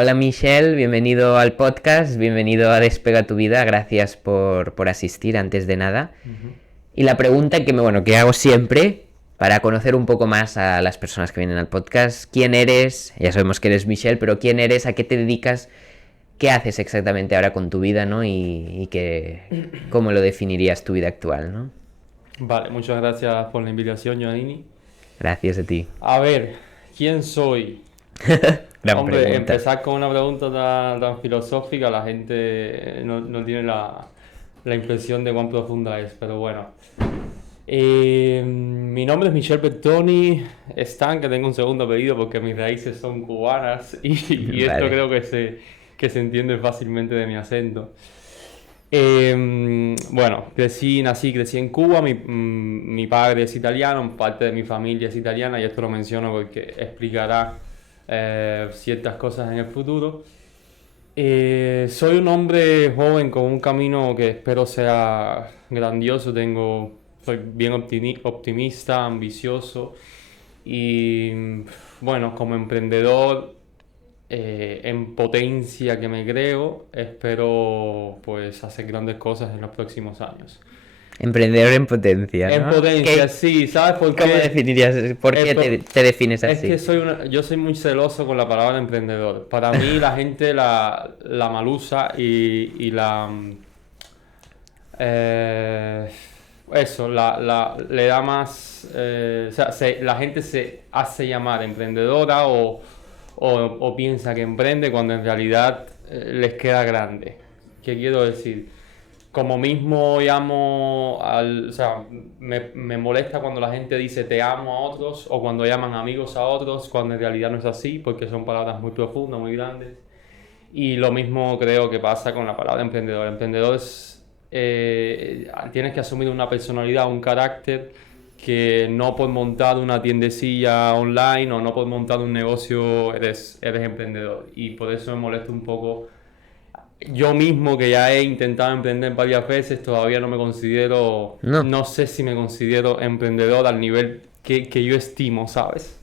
Hola Michelle, bienvenido al podcast, bienvenido a Despega tu vida, gracias por asistir antes de nada. Ujú. Y la pregunta que hago siempre, para conocer un poco más a las personas que vienen al podcast, ¿quién eres? Ya sabemos que eres Michelle, pero ¿quién eres? ¿A qué te dedicas? ¿Qué haces exactamente ahora con tu vida, ¿no? ¿Cómo lo definirías tu vida actual, ¿no? Vale, muchas gracias por la invitación, Joanini. Gracias a ti. A ver, ¿quién soy? Gran Hombre, pregunta. empezar con una pregunta tan filosófica, la gente no tiene la impresión de cuán profunda es, pero bueno. Mi nombre es Michel Bertoni, Stan, que tengo un segundo apellido porque mis raíces son cubanas y esto Vale. creo que se entiende fácilmente de mi acento. Bueno, crecí en Cuba, mi padre es italiano, parte de mi familia es italiana y esto lo menciono porque explicará ciertas cosas en el futuro. Soy un hombre joven con un camino que espero sea grandioso, soy bien optimista, ambicioso y bueno, como emprendedor en potencia que me creo, espero pues hacer grandes cosas en los próximos años. Emprendedor en potencia, En ¿no? potencia, sí, ¿sabes por ¿Cómo qué? definirías? ¿Por El qué pro- te defines Es que así? yo soy muy celoso con la palabra emprendedor. Para mí la gente la malusa y eh, eso, le da más... o sea, la gente se hace llamar emprendedora o piensa que emprende cuando en realidad les queda grande. ¿Qué quiero decir? Como mismo llamo o sea, me molesta cuando la gente dice te amo a otros o cuando llaman amigos a otros, cuando en realidad no es así, porque son palabras muy profundas, muy grandes. Y lo mismo creo que pasa con la palabra emprendedor. Emprendedor es, tienes que asumir una personalidad, un carácter que no por montar una tiendecilla online o no por montar un negocio eres emprendedor. Y por eso me molesta un poco. Yo mismo que ya he intentado emprender varias veces, todavía no me considero, No. no sé si me considero emprendedor al nivel que yo estimo, ¿sabes?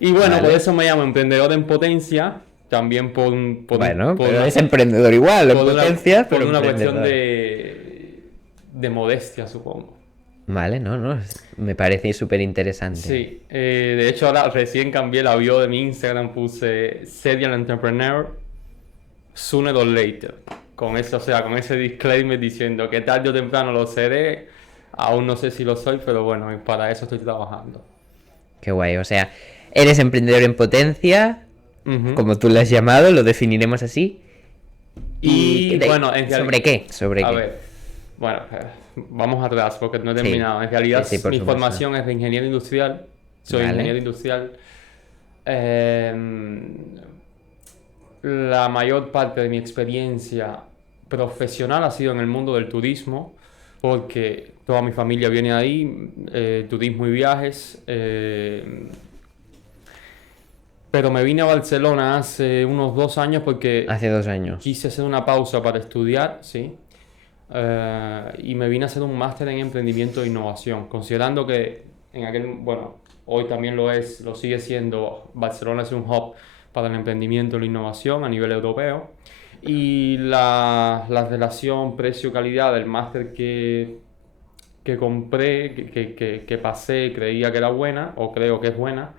Y bueno, por Vale. eso me llamo emprendedor en potencia, también Bueno, pero es emprendedor igual, en potencia, por pero una cuestión emprendedor. de modestia, supongo. Vale, no, me parece súper interesante. Sí, de hecho ahora recién cambié la bio de mi Instagram, puse Serial Entrepreneur sooner or later. Con eso, o sea, con ese disclaimer diciendo que tarde o temprano lo seré. Aún no sé si lo soy, pero bueno, para eso estoy trabajando. Qué guay, o sea, eres emprendedor en potencia, Ujú. como tú lo has llamado, lo definiremos así. ¿Y Y bueno, sobre qué? ¿Sobre a qué? ver, bueno, vamos atrás porque no he Sí, terminado. En realidad, sí, por mi supuesto. formación es de ingeniero industrial. Soy Vale. ingeniero industrial. Eh, la mayor parte de mi experiencia profesional ha sido en el mundo del turismo, porque toda mi familia viene ahí, turismo y viajes. Pero me vine a Barcelona hace unos 2 años porque Hace 2 años. quise hacer una pausa para estudiar, ¿sí? Y me vine a hacer un máster en emprendimiento e innovación, considerando que bueno, hoy también lo sigue siendo, Barcelona es un hub para el emprendimiento y la innovación a nivel europeo. Y la relación precio-calidad del máster que compré, que pasé, creía que era buena, o creo que es buena.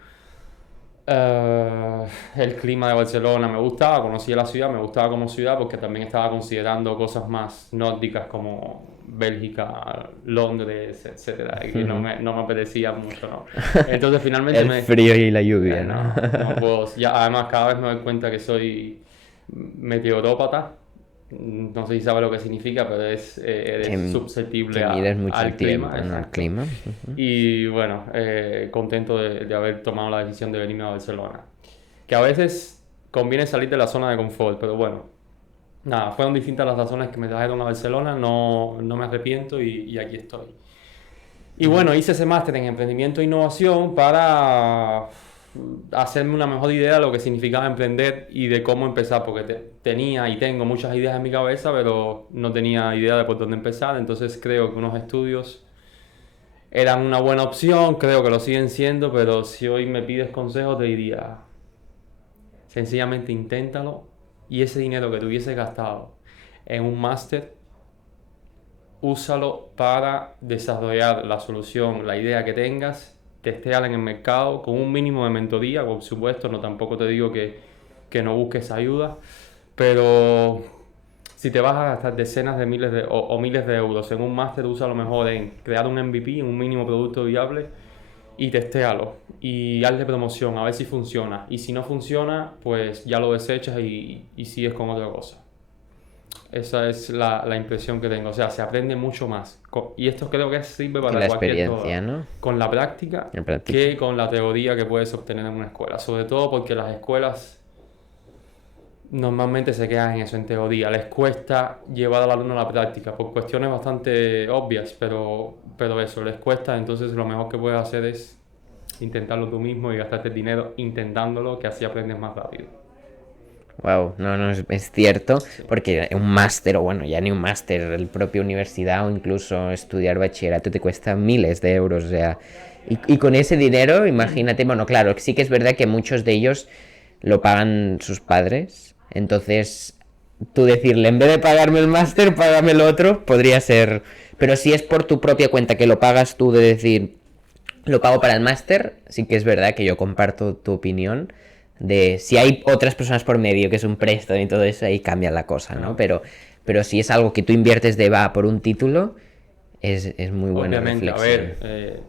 El clima de Barcelona me gustaba, conocía la ciudad, me gustaba como ciudad porque también estaba considerando cosas más nórdicas como Bélgica, Londres, etcétera, y que Ujú. no me apetecía mucho, ¿no? Entonces finalmente El frío y la lluvia, ¿no? no puedo, ya además cada vez me doy cuenta que soy meteorópata, no sé si sabes lo que significa, pero eres que, susceptible que mires mucho el al clima, tiempo, ¿no? El exacto. clima. Ujú. Y bueno, contento de haber tomado la decisión de venirme a Barcelona. Que a veces conviene salir de la zona de confort, pero bueno, nada, fueron distintas las razones que me trajeron a Barcelona, no me arrepiento y aquí estoy. Y bueno, hice ese máster en emprendimiento e innovación para hacerme una mejor idea de lo que significaba emprender y de cómo empezar, porque tenía y tengo muchas ideas en mi cabeza, pero no tenía idea de por dónde empezar, entonces creo que unos estudios eran una buena opción, creo que lo siguen siendo, pero si hoy me pides consejos te diría, Sencillamente inténtalo y ese dinero que tuviese gastado en un máster, úsalo para desarrollar la solución, la idea que tengas, testéala en el mercado con un mínimo de mentoría, por supuesto, no tampoco te digo que no busques ayuda, pero si te vas a gastar decenas de miles o miles de euros en un máster, usa lo mejor en crear un MVP, un mínimo producto viable, y testéalo y hazle promoción a ver si funciona. Y si no funciona, pues ya lo desechas y sigues con otra cosa. Esa es la impresión que tengo. O sea, se aprende mucho más. Y esto creo que sirve Que para la cualquier experiencia, cosa. ¿no? Con la práctica La práctica. que con la teoría que puedes obtener en una escuela. Sobre todo porque las escuelas normalmente se quedan en eso, en teoría. Les cuesta llevar al alumno a la práctica por cuestiones bastante obvias, pero eso, les cuesta. Entonces lo mejor que puedes hacer es intentarlo tú mismo y gastarte el dinero intentándolo, que así aprendes más rápido. Wow, no, no, es cierto, Sí. porque un máster, o bueno, ya ni un máster, el propio universidad o incluso estudiar bachillerato te cuesta miles de euros, o sea, y con ese dinero, imagínate, bueno, claro, sí que es verdad que muchos de ellos lo pagan sus padres, entonces tú decirle, en vez de pagarme el máster, págame el otro, podría ser, pero si es por tu propia cuenta que lo pagas tú de decir, lo pago para el máster, sí que es verdad que yo comparto tu opinión de si hay otras personas por medio, que es un préstamo y todo eso, ahí cambia la cosa, ¿no? Claro. Pero si es algo que tú inviertes de va por un título, es muy buena Obviamente, a reflexión. ver,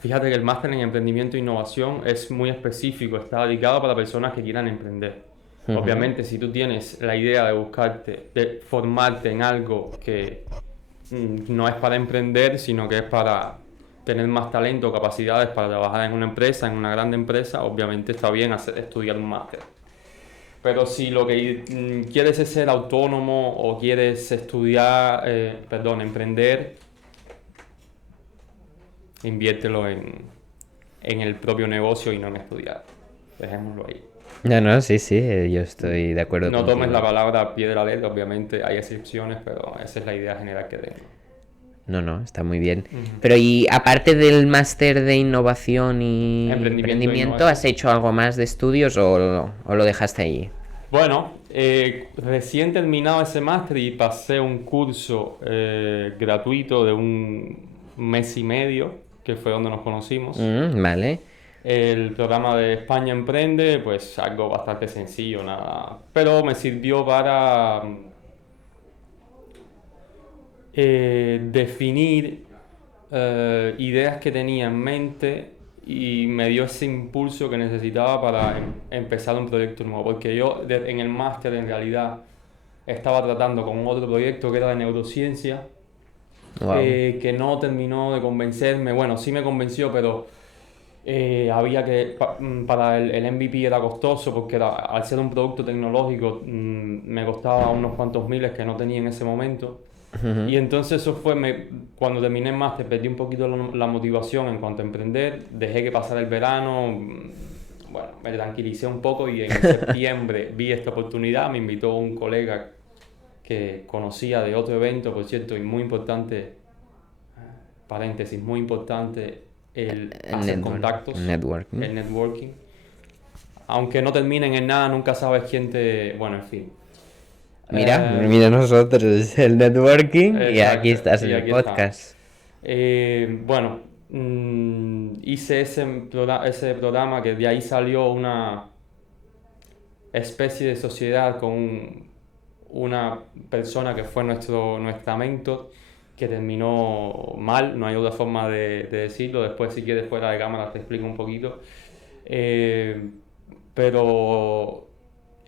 fíjate que el máster en emprendimiento e innovación es muy específico, está dedicado para personas que quieran emprender. Ujú. Obviamente, si tú tienes la idea de buscarte, de formarte en algo que no es para emprender, sino que es para tener más talento o capacidades para trabajar en una empresa, en una grande empresa, obviamente está bien estudiar un máster. Pero si lo que quieres es ser autónomo o quieres estudiar, emprender, inviértelo en el propio negocio y no en estudiar. Dejémoslo ahí. No, no, sí, sí, yo estoy de acuerdo No tomes la contigo. palabra a pie de la letra, obviamente hay excepciones, pero esa es la idea general que tengo. No, no, está muy bien. Ujú. Pero y aparte del máster de innovación y Emprendimiento e emprendimiento, ¿has innovación. hecho algo más de estudios o lo dejaste ahí? Bueno, recién terminado ese máster y pasé un curso gratuito de un mes y medio, que fue donde nos conocimos. Vale. El programa de España Emprende, pues algo bastante sencillo, nada. Pero me sirvió para definir ideas que tenía en mente y me dio ese impulso que necesitaba para empezar un proyecto nuevo. Porque yo en el máster en realidad estaba tratando con otro proyecto que era de neurociencia, Wow. que no terminó de convencerme. Bueno, sí me convenció, pero había que, para el MVP era costoso porque al ser un producto tecnológico me costaba unos cuantos miles que no tenía en ese momento. Y entonces eso fue, cuando terminé el máster perdí un poquito la motivación en cuanto a emprender, dejé que pasara el verano, bueno, me tranquilicé un poco y en septiembre vi esta oportunidad, me invitó un colega que conocía de otro evento, por cierto, y muy importante, paréntesis, muy importante el hacer contactos, Networking. el networking. Aunque no terminen en nada, nunca sabes quién te... Bueno, en fin. Mira, mira nosotros, el networking y aquí Exacto, estás en y el aquí estamos. podcast. Bueno, hice ese programa que de ahí salió una especie de sociedad con una persona que fue nuestra mentor, que terminó mal, no hay otra forma de decirlo. Después, si quieres, fuera de cámara te explico un poquito. Eh, pero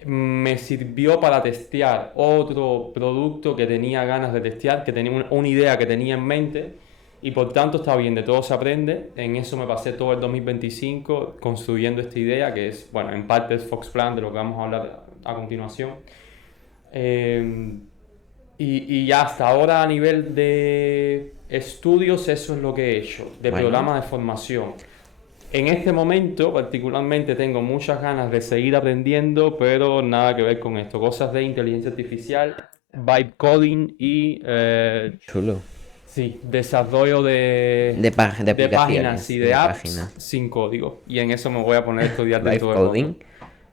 me sirvió para testear otro producto que tenía ganas de testear, que tenía una idea que tenía en mente y por tanto está bien, de todo se aprende. En eso me pasé todo el 2025 construyendo esta idea que es, bueno, en parte es Fox Plan, de lo que vamos a hablar a continuación. Eh, y ya hasta ahora a nivel de estudios eso es lo que he hecho, de Bueno, programas de formación. En este momento particularmente tengo muchas ganas de seguir aprendiendo, pero nada que ver con esto. Cosas de inteligencia artificial, vibe coding y chulo. Sí, desarrollo De de páginas aplicaciones, y de de apps páginas. sin código. Y en eso me voy a poner a estudiar Vibe dentro de coding. poco.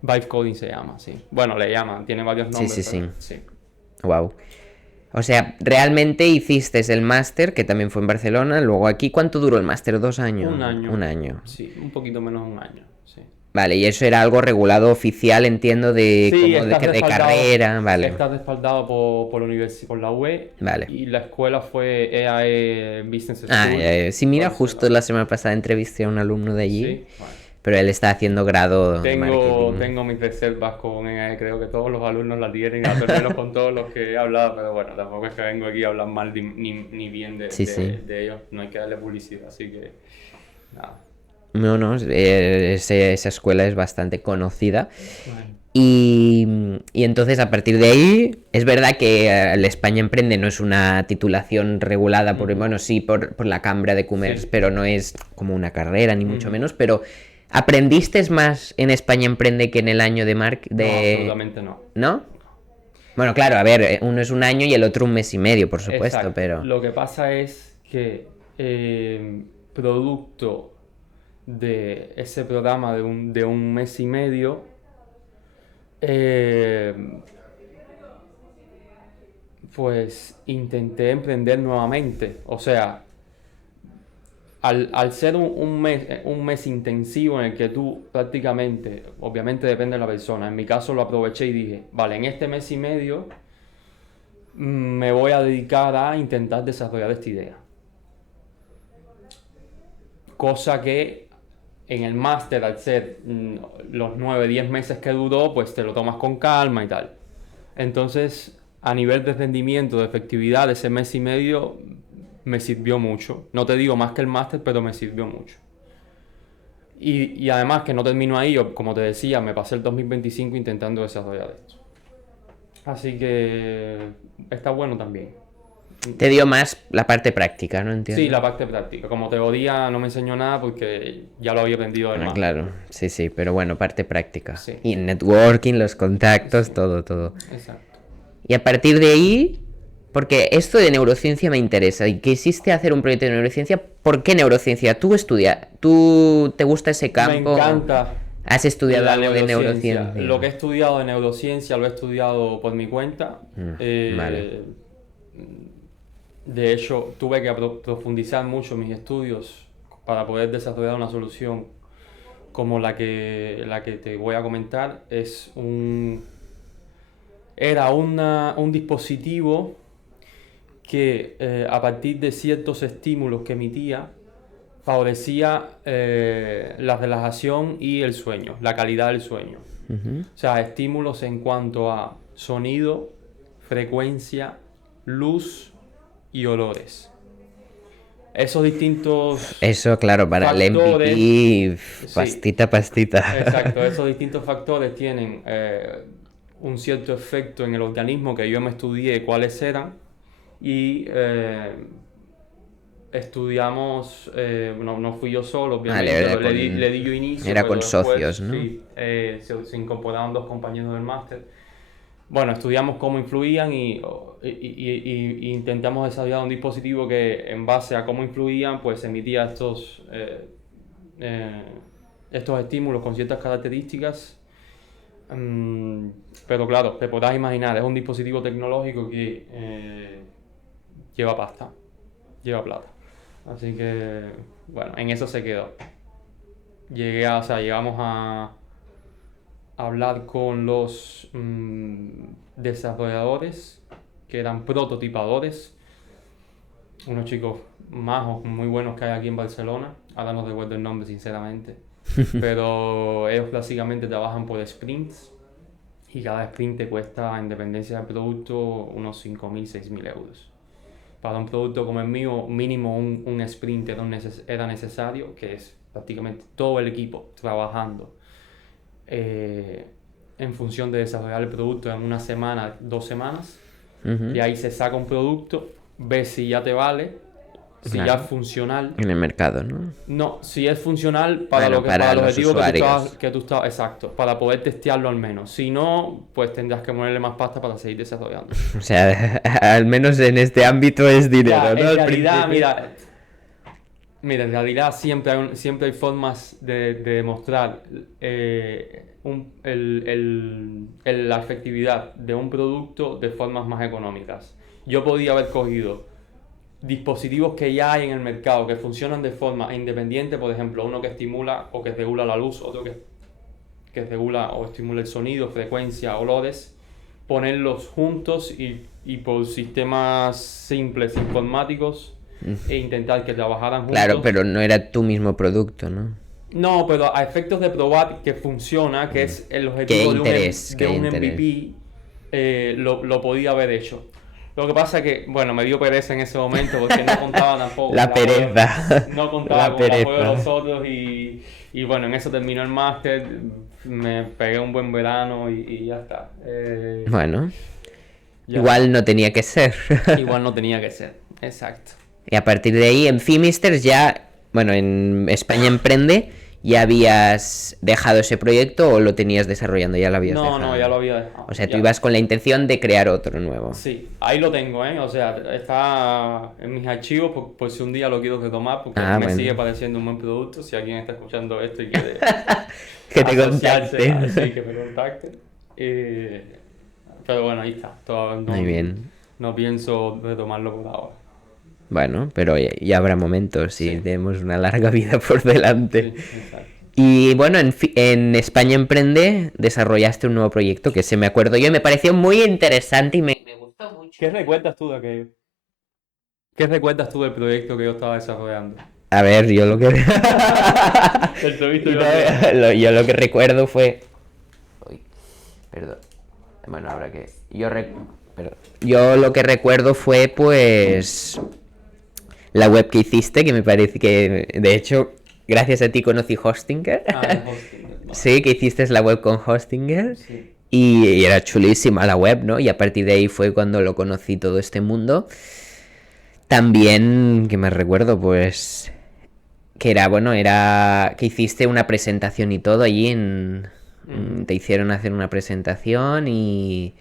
Vibe coding se llama, sí. Bueno, le llaman, tiene varios Sí, nombres, sí, sí. pero sí. Wow. O sea, realmente hiciste el máster, que también fue en Barcelona, luego aquí. ¿Cuánto duró el máster? ¿2 años? Un año. Un año. Sí, un poquito menos de un año, sí. Vale, y eso era algo regulado oficial, entiendo, de Sí, como de carrera. Vale, estás respaldado por por la UE vale. y la escuela fue EAE Business Ah, School, sí, mira, justo Barcelona. la semana pasada entrevisté a un alumno de allí, Sí, bueno. pero él está haciendo grado de marketing. Tengo mis reservas con EAE, creo que todos los alumnos la tienen, al menos con todos los que he hablado, pero bueno, tampoco es que vengo aquí a hablar mal ni bien Sí, sí. de ellos, no hay que darle publicidad, así que nada. No, no, esa escuela es bastante conocida. Bueno. Y entonces a partir de ahí, es verdad que el España Emprende no es una titulación regulada por, bueno, sí, por la Cambra de Comerç, Sí. pero no es como una carrera, ni mucho Ujú. menos, pero ¿aprendiste más en España Emprende que en el año de No, absolutamente no. ¿No? Bueno, claro, a ver, uno es un año y el otro un mes y medio, por supuesto, Exacto. pero... Lo que pasa es que producto de ese programa de un mes y medio, eh, pues intenté emprender nuevamente. O sea, al ser un mes intensivo en el que tú prácticamente, obviamente depende de la persona, en mi caso lo aproveché y dije, vale, en este mes y medio me voy a dedicar a intentar desarrollar esta idea. Cosa que en el máster, al ser los 9-10 meses que duró, pues te lo tomas con calma y tal. Entonces, a nivel de rendimiento, de efectividad, ese mes y medio me sirvió mucho. No te digo más que el máster, pero me sirvió mucho. Y además que no termino ahí, yo, como te decía, me pasé el 2025 intentando desarrollar esto. Así que está bueno también. Te dio más la parte práctica, ¿no? Entiendo. Sí, la parte práctica. Como teoría no me enseñó nada porque ya lo había aprendido del Ah, máster. claro, sí, sí, pero bueno, parte práctica. Sí. Y networking, los contactos, Sí. todo. Exacto. Y a partir de ahí, porque esto de neurociencia me interesa, y quisiste hacer un proyecto de neurociencia, ¿por qué neurociencia? ¿Tú te gusta ese campo? Me encanta ¿Has estudiado la algo de neurociencia. neurociencia? Lo que he estudiado de neurociencia lo he estudiado por mi cuenta. Vale. De hecho, tuve que profundizar mucho mis estudios para poder desarrollar una solución como la que te voy a comentar. Era un dispositivo que a partir de ciertos estímulos que emitía favorecía la relajación y el sueño, la calidad del sueño. Ujú. O sea, estímulos en cuanto a sonido, frecuencia, luz y olores. Esos distintos Eso, claro, para el factores, MPT, sí, pastita. exacto, esos distintos factores tienen un cierto efecto en el organismo que yo me estudié cuáles eran y estudiamos, no fui yo solo, obviamente, Vale, pero le di yo inicio, era pero con después socios, ¿no? sí, se incorporaron dos compañeros del máster. Bueno, estudiamos cómo influían y intentamos desarrollar un dispositivo que en base a cómo influían, pues emitía estos estímulos con ciertas características. Pero claro, te podrás imaginar, es un dispositivo tecnológico que lleva pasta, lleva plata. Así que, bueno, en eso se quedó. Llegamos a hablar con los desarrolladores, que eran prototipadores, unos chicos majos, muy buenos que hay aquí en Barcelona. Ahora no recuerdo el nombre, sinceramente. Pero ellos básicamente trabajan por sprints y cada sprint te cuesta, en dependencia del producto, unos 5.000, 6.000 euros. Para un producto como el mío, mínimo un sprint era necesario, que es prácticamente todo el equipo trabajando en función de desarrollar el producto en una semana, 2 semanas. Ujú. De ahí se saca un producto, ves si ya te vale si Claro. ya es funcional. En el mercado, ¿no? No, si es funcional para Bueno, lo que, para para el los objetivo usuarios. que tú estabas, exacto, para poder testearlo al menos. Si no, pues tendrás que ponerle más pasta para seguir desarrollando. O sea, al menos en este ámbito es dinero, Ya, ¿no? en Al realidad, principio. mira, en realidad siempre hay formas de demostrar la efectividad de un producto de formas más económicas. Yo podía haber cogido dispositivos que ya hay en el mercado que funcionan de forma independiente, por ejemplo, uno que estimula o que regula la luz, otro que regula o estimula el sonido, frecuencia, olores, ponerlos juntos y por sistemas simples informáticos e intentar que trabajaran juntos. Claro, pero no era tu mismo producto, ¿no? No, pero a efectos de probar que funciona, que es el objetivo Qué de un interés. MVP, lo podía haber hecho. Lo que pasa es que, bueno, me dio pereza en ese momento porque no contaba tampoco La con el apoyo- pereza. no contaba La con el apoyo de pereza. los otros y bueno, en eso terminó el máster, me pegué un buen verano y ya está. Bueno, Ya igual no tenía que ser. igual no tenía que ser, exacto. Y a partir de ahí, en Filmisters ya, bueno, en España Emprende, ¿ya habías dejado ese proyecto o lo tenías desarrollando? Ya lo habías No, dejado. no, ya lo había dejado. O sea, tú Ya. ibas con la intención de crear otro nuevo. Sí, ahí lo tengo, ¿eh? O sea, está en mis archivos por si un día lo quiero retomar porque Ah, me bueno. sigue pareciendo un buen producto. Si alguien está escuchando esto y quiere Que te asociarse, contacte. sí, que me contacte. Pero bueno, ahí está. Muy bien. No pienso retomarlo por ahora. Bueno, pero ya habrá momentos y Sí. tenemos una larga vida por delante. Sí, exacto. Y bueno, en España Emprende desarrollaste un nuevo proyecto que se me acuerdo yo y me pareció muy interesante y me gustó mucho. ¿Qué recuerdas tú de aquello? ¿Qué recuerdas tú del proyecto que yo estaba desarrollando? A ver, yo lo que... El proyecto Yo lo que recuerdo fue... Uy, perdón. Bueno, ahora que... Perdón. Yo lo que recuerdo fue pues... La web que hiciste, que me parece que... De hecho, gracias a ti conocí Hostinger. Ah, el hosting, vale. Sí, que hiciste la web con Hostinger. Sí. Y era chulísima la web, ¿no? Y a partir de ahí fue cuando lo conocí todo este mundo. También, que me recuerdo, pues... Que era, bueno, era... Que hiciste una presentación y todo allí en... Te hicieron hacer una presentación y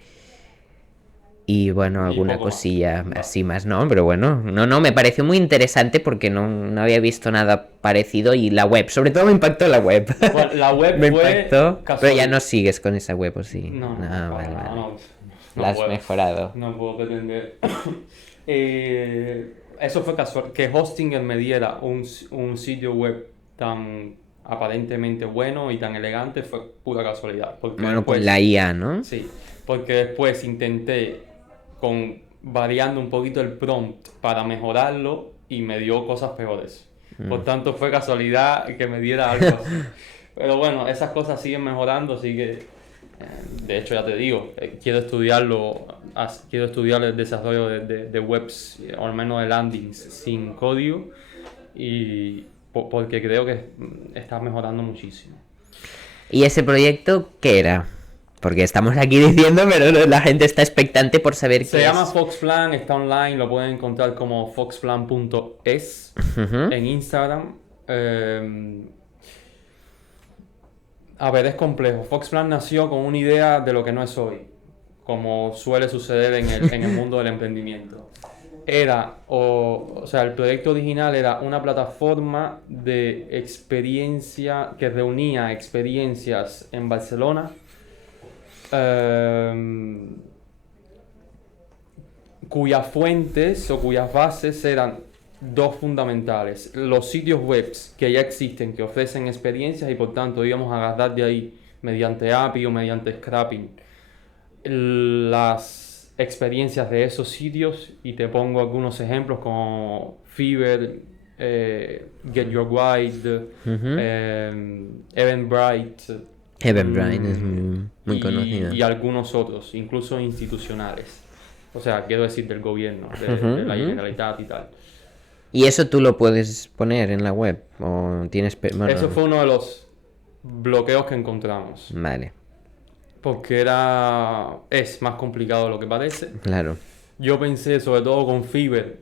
bueno, alguna poco más. cosilla Vale. así más, ¿no? Pero bueno, no, me pareció muy interesante porque no había visto nada parecido y la web, sobre todo me impactó la web. Bueno, la web Me fue impactó, pero casual. ya no sigues con esa web, ¿o sí? No, Ah, para vale, nada, vale. no La has puedo. mejorado. No puedo pretender. Eso fue casual. Que Hostinger me diera un sitio web tan aparentemente bueno y tan elegante fue pura casualidad. Porque Bueno, después, con la IA, ¿no? sí, porque después intenté variando un poquito el prompt para mejorarlo y me dio cosas peores. Por tanto, fue casualidad que me diera algo así. Pero bueno, esas cosas siguen mejorando, así que de hecho ya te digo, quiero estudiar el desarrollo de webs, o al menos de landings sin código, y porque creo que está mejorando muchísimo. ¿Y ese proyecto qué era? Porque estamos aquí diciendo, pero la gente está expectante por saber Se qué llama es. Foxplan, está online, lo pueden encontrar como foxplan.es Ujú. en Instagram. A ver, es complejo. Foxplan nació con una idea de lo que no es hoy, como suele suceder en el mundo del emprendimiento. O sea, el proyecto original era una plataforma de experiencia que reunía experiencias en Barcelona, cuyas fuentes o cuyas bases eran dos fundamentales: los sitios web que ya existen, que ofrecen experiencias y por tanto íbamos a agarrar de ahí mediante API o mediante scrapping las experiencias de esos sitios, y te pongo algunos ejemplos como Fiverr, Get Your Guide, Eventbrite, Eventbrite es muy conocido. y algunos otros, incluso institucionales. O sea, quiero decir del gobierno, de la Generalitat y tal. ¿Y eso tú lo puedes poner en la web? ¿O tienes... Bueno, Eso fue uno de los bloqueos que encontramos. Vale, Porque es más complicado de lo que parece. claro. Yo pensé, sobre todo con Fiverr,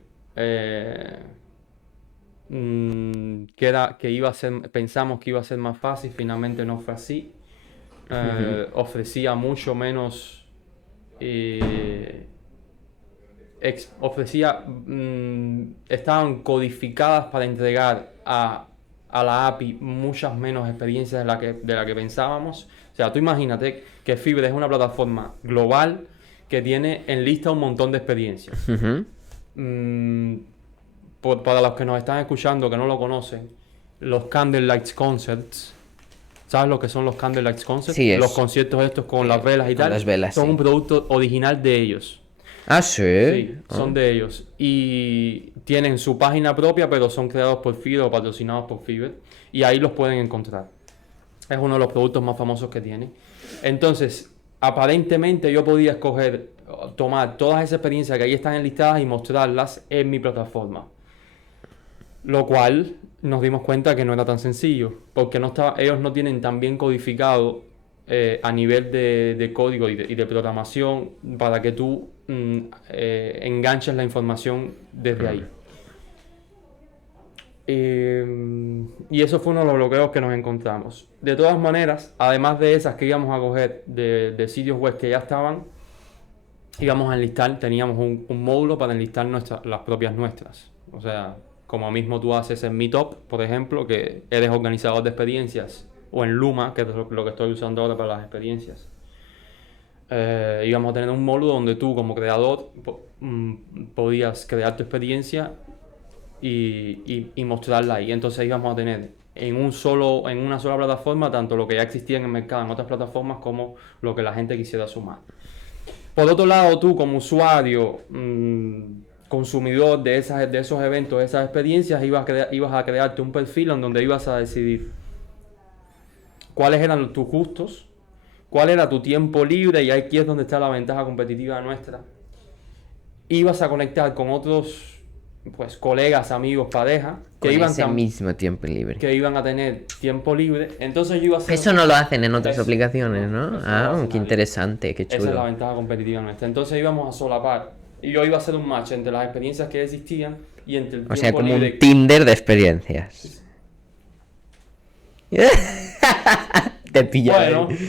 que iba a ser, pensamos que iba a ser más fácil, finalmente no fue así. Ofrecía mucho menos, estaban codificadas para entregar a la API muchas menos experiencias de la que pensábamos. O sea, tú imagínate que Fiverr es una plataforma global que tiene en lista un montón de experiencias. Para los que nos están escuchando que no lo conocen, los Candlelight Concerts, ¿sabes lo que son los Candlelight Concerts? Sí, los conciertos estos con las velas y con tal. las velas, son sí. un producto original de ellos. Ah, sí. Sí, son de ellos. Y tienen su página propia, pero son creados por Fiverr o patrocinados por Fiverr. Y ahí los pueden encontrar. Es uno de los productos más famosos que tienen. Entonces, aparentemente yo podía escoger, tomar todas esas experiencias que ahí están enlistadas y mostrarlas en mi plataforma. Lo cual nos dimos cuenta que no era tan sencillo, porque ellos no tienen tan bien codificado a nivel de código y de programación para que tú enganches la información desde ahí. Y eso fue uno de los bloqueos que nos encontramos. De todas maneras, además de esas que íbamos a coger de sitios web que ya estaban, íbamos a enlistar, teníamos un módulo para enlistar las propias nuestras. O sea, como mismo tú haces en Meetup, por ejemplo, que eres organizador de experiencias, o en Luma, que es lo que estoy usando ahora para las experiencias. Íbamos a tener un módulo donde tú como creador podías crear tu experiencia y mostrarla ahí. Entonces íbamos a tener en una sola plataforma tanto lo que ya existía en el mercado en otras plataformas como lo que la gente quisiera sumar. Por otro lado, tú como usuario, consumidor de esos eventos, de esas experiencias, ibas a crearte un perfil en donde ibas a decidir cuáles eran tus gustos, cuál era tu tiempo libre, y aquí es donde está la ventaja competitiva nuestra. Ibas a conectar con otros colegas, amigos, pareja, que iban ese mismo tiempo libre. Que iban a tener tiempo libre. Entonces yo iba a hacer... Eso no lo hacen en otras aplicaciones, ¿no? Qué interesante, qué chulo. Esa es la ventaja competitiva nuestra. Entonces íbamos a solapar. Y yo iba a hacer un match entre las experiencias que existían y entre el tiempo libre. O sea, como un Tinder de experiencias. Te pillaron. Bueno,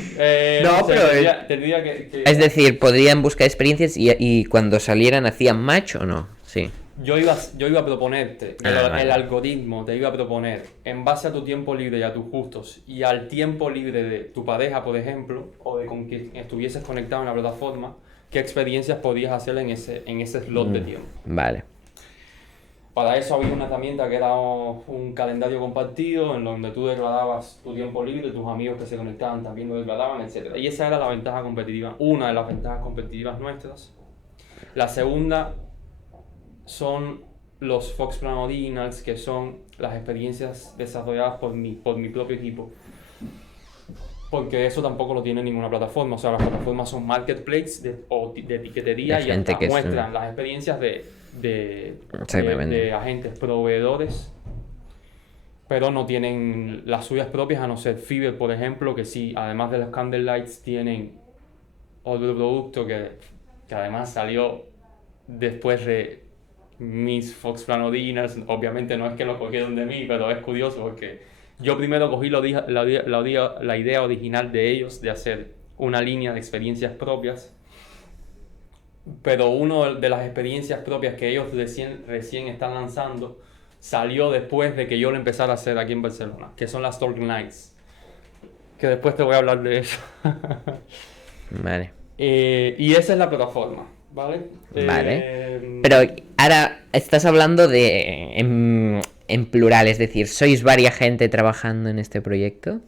no, pero tendría que... Es decir, podrían buscar experiencias y cuando salieran hacían match o no. Sí. Yo iba a proponerte, el algoritmo te iba a proponer, en base a tu tiempo libre y a tus gustos y al tiempo libre de tu pareja, por ejemplo, o de con quien estuvieses conectado en la plataforma, qué experiencias podías hacer en ese slot de tiempo. Vale. Para eso había una herramienta que era un calendario compartido en donde tú declarabas tu tiempo libre, tus amigos que se conectaban también lo declaraban, etc. Y esa era la ventaja competitiva, una de las ventajas competitivas nuestras. La segunda son los Foxplan Originals, que son las experiencias desarrolladas por mi propio equipo. Porque eso tampoco lo tiene ninguna plataforma. O sea, las plataformas son marketplaces de etiquetería y hasta muestran las experiencias de agentes proveedores, pero no tienen las suyas propias, a no ser Fiverr, por ejemplo, que sí, además de los Candlelights, tienen otro producto que además salió después de mis Foxplan Originals. Obviamente no es que lo cogieron de mí, pero es curioso porque yo primero cogí la idea original de ellos de hacer una línea de experiencias propias, pero una de las experiencias propias que ellos recién están lanzando salió después de que yo lo empezara a hacer aquí en Barcelona, que son las Talk Nights, que después te voy a hablar de eso. Vale. Y esa es la plataforma, ¿vale? Vale. Pero ahora estás hablando de en plural, es decir, ¿sois varias gente trabajando en este proyecto?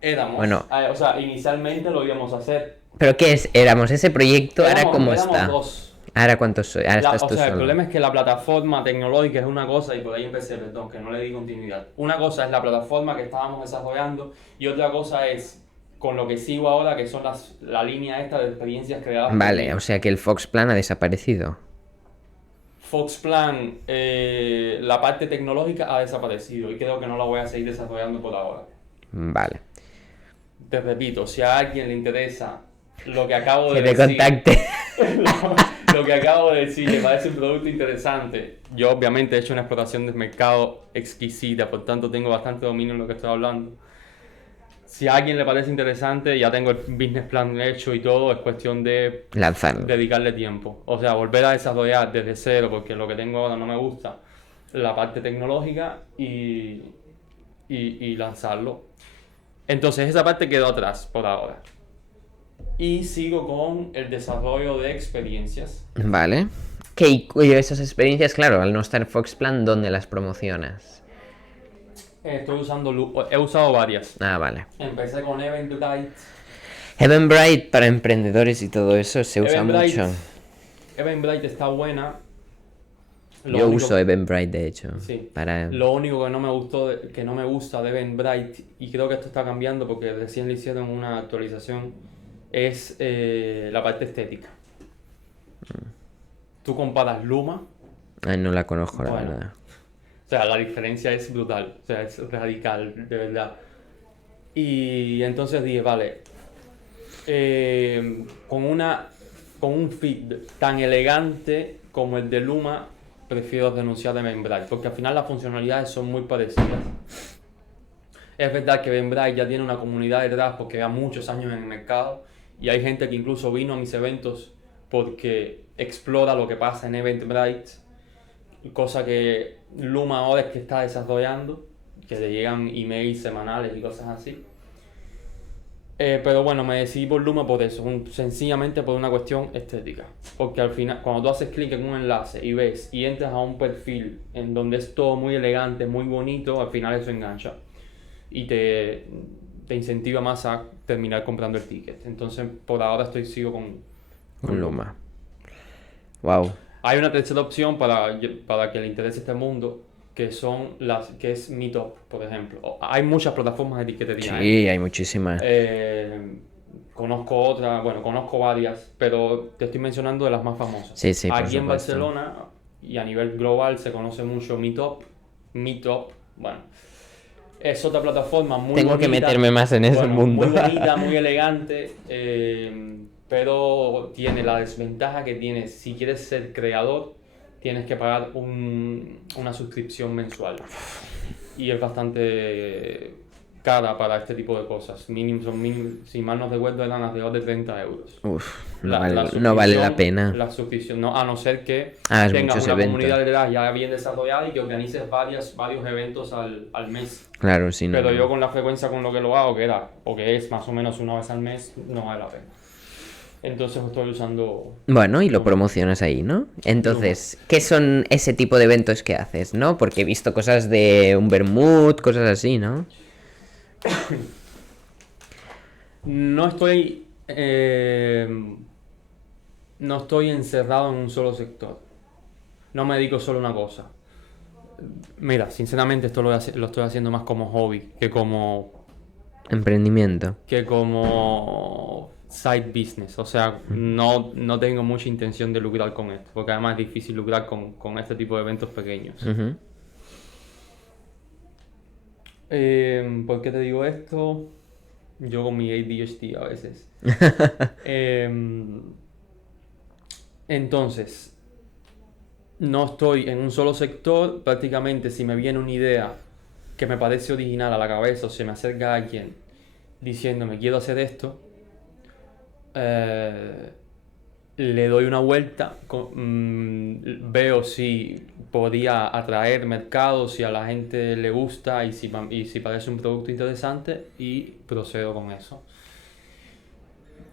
Éramos. Bueno. O sea, inicialmente lo íbamos a hacer. ¿Pero qué es? Éramos ese proyecto, ¿ahora cómo está? Dos. ¿Ahora cuántos soy? Ahora estás tú el solo. problema es que la plataforma tecnológica es una cosa, y por ahí empecé, perdón, que no le di continuidad. Una cosa es la plataforma que estábamos desarrollando y otra cosa es con lo que sigo ahora, que son la línea esta de experiencias creadas. Vale, o sea que el Foxplan ha desaparecido. Foxplan, la parte tecnológica ha desaparecido y creo que no la voy a seguir desarrollando por ahora. Vale. Te repito, si a alguien le interesa lo que acabo de que te decir, contacte. lo que acabo de decir, me parece un producto interesante. Yo obviamente he hecho una exploración del mercado exquisita, por tanto tengo bastante dominio en lo que estoy hablando. Si a alguien le parece interesante, ya tengo el business plan hecho y todo, es cuestión de Lanzarlo. dedicarle tiempo. O sea, volver a desarrollar desde cero, porque lo que tengo ahora no me gusta, la parte tecnológica y lanzarlo. Entonces esa parte quedó atrás por ahora. Y sigo con el desarrollo de experiencias. Vale. Y esas experiencias, claro, al no estar Foxplan, ¿dónde las promocionas? He usado varias. Ah, vale. Empecé con Eventbrite. Eventbrite para emprendedores y todo eso se usa Eventbrite, mucho. Eventbrite está buena. Yo uso Eventbrite, de hecho. Sí. Para... Lo único que no me gustó, que no me gusta de Eventbrite, y creo que esto está cambiando porque recién le hicieron una actualización, es la parte estética. Tú comparas Luma, Ay, no la conozco, la Bueno. verdad. o sea, la diferencia es brutal, o sea, es radical, de verdad. Y entonces dije, vale, con un feed tan elegante como el de Luma, prefiero renunciar a Eventbrite, porque al final las funcionalidades son muy parecidas. Es verdad que Eventbrite ya tiene una comunidad detrás porque lleva muchos años en el mercado y hay gente que incluso vino a mis eventos porque explora lo que pasa en Eventbrite, cosa que Luma ahora es que está desarrollando, que le llegan emails semanales y cosas así. Pero bueno, me decidí por Luma por eso, sencillamente por una cuestión estética. Porque al final, cuando tú haces clic en un enlace y ves y entras a un perfil en donde es todo muy elegante, muy bonito, al final eso engancha y te incentiva más a terminar comprando el ticket. Entonces, por ahora sigo Con Luma. Wow. Hay una tercera opción para que le interese este mundo, que es Meetup, por ejemplo. Hay muchas plataformas de etiquetería. Sí, hay muchísimas. Conozco varias, pero te estoy mencionando de las más famosas. Sí, sí, por Aquí en supuesto. Barcelona y a nivel global se conoce mucho Meetup. Bueno, es otra plataforma muy Tengo bonita. que meterme más en ese mundo. Muy bonita, muy elegante, pero tiene la desventaja que tiene, si quieres ser creador, tienes que pagar una suscripción mensual. Y es bastante cara para este tipo de cosas. Si mal no recuerdo, eran alrededor de 30 euros. Uf, La no vale la pena. La suscripción, no, a no ser que Hagas tengas muchos una eventos. comunidad detrás ya bien desarrollada y que organices varios eventos al mes. Claro, sí. Pero no. yo con la frecuencia con lo que lo hago, que es más o menos una vez al mes, no vale la pena. Entonces estoy usando... Bueno, y lo promocionas ahí, ¿no? Entonces, ¿qué son ese tipo de eventos que haces, no? Porque he visto cosas de un vermut, cosas así, ¿no? No estoy encerrado en un solo sector. No me dedico solo a una cosa. Mira, sinceramente esto lo estoy haciendo más como hobby que como Emprendimiento. side business. O sea, no tengo mucha intención de lucrar con esto, porque además es difícil lucrar con este tipo de eventos pequeños. Ujú. ¿Por qué te digo esto? Yo con mi ADHD a veces. Entonces, no estoy en un solo sector. Prácticamente, si me viene una idea que me parece original a la cabeza o se me acerca alguien diciéndome quiero hacer esto, le doy una vuelta, veo si podría atraer mercado, si a la gente le gusta y si parece un producto interesante y procedo con eso.